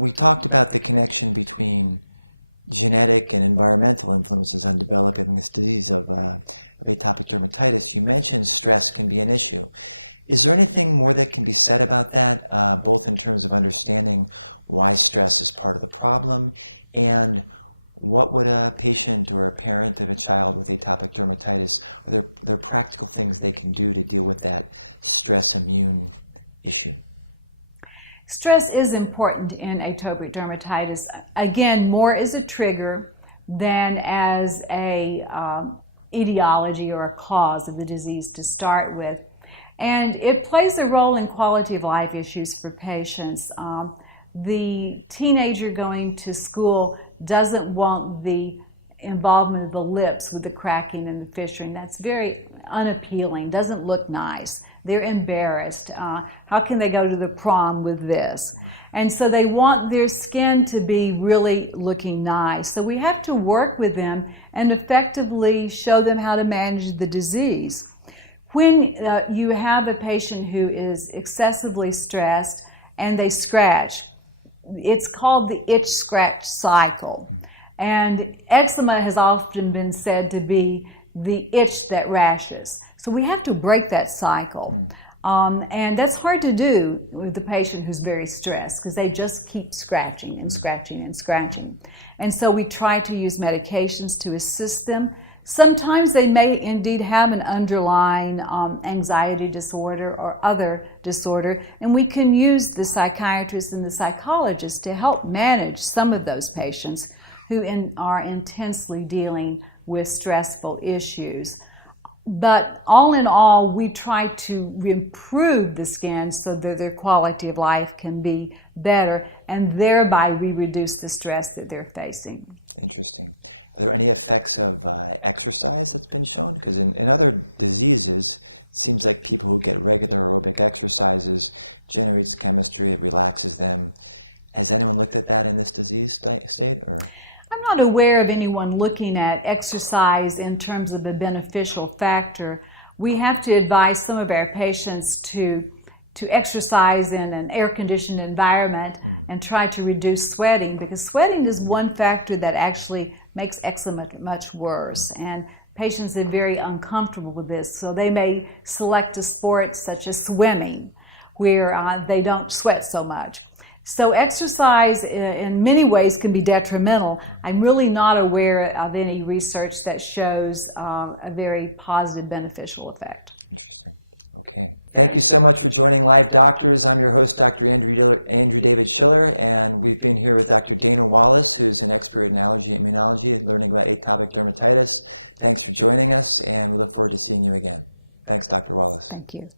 we talked about the connection between genetic and environmental influences on developing this disease of atopic dermatitis. You mentioned stress can be an issue. Is there anything more that can be said about that, both in terms of understanding why stress is part of the problem, and what would a patient or a parent of a child with atopic dermatitis, are there practical things they can do to deal with that stress immune issue? Stress is important in atopic dermatitis. Again, more as a trigger than as a etiology or a cause of the disease to start with. And it plays a role in quality of life issues for patients. The teenager going to school doesn't want the involvement of the lips with the cracking and the fissuring. That's very unappealing, doesn't look nice. They're embarrassed. How can they go to the prom with this? And so they want their skin to be really looking nice. So we have to work with them and effectively show them how to manage the disease. When you have a patient who is excessively stressed and they scratch, it's called the itch-scratch cycle. And eczema has often been said to be the itch that rashes. So we have to break that cycle. And that's hard to do with the patient who's very stressed because they just keep scratching and scratching and scratching. And so we try to use medications to assist them. Sometimes they may indeed have an underlying anxiety disorder or other disorder, and we can use the psychiatrist and the psychologist to help manage some of those patients who are intensely dealing with stressful issues. But all in all, we try to improve the skin so that their quality of life can be better, and thereby we reduce the stress that they're facing. Interesting. Are there any effects of exercise that's been shown? Because in other diseases, it seems like people who get regular aerobic exercises generates chemistry, it relaxes them. Has anyone looked at that in this disease state? Or? I'm not aware of anyone looking at exercise in terms of a beneficial factor. We have to advise some of our patients to exercise in an air-conditioned environment and try to reduce sweating, because sweating is one factor that actually makes eczema much worse. And patients are very uncomfortable with this, so they may select a sport such as swimming, where they don't sweat so much. So exercise in many ways can be detrimental. I'm really not aware of any research that shows a very positive beneficial effect. Interesting. Okay. Thank you so much for joining Live Doctors. I'm your host, Dr. Andrew David Schiller, and we've been here with Dr. Dana Wallace, who's an expert in allergy and immunology, learning about atopic dermatitis. Thanks for joining us, and we look forward to seeing you again. Thanks, Dr. Wallace. Thank you.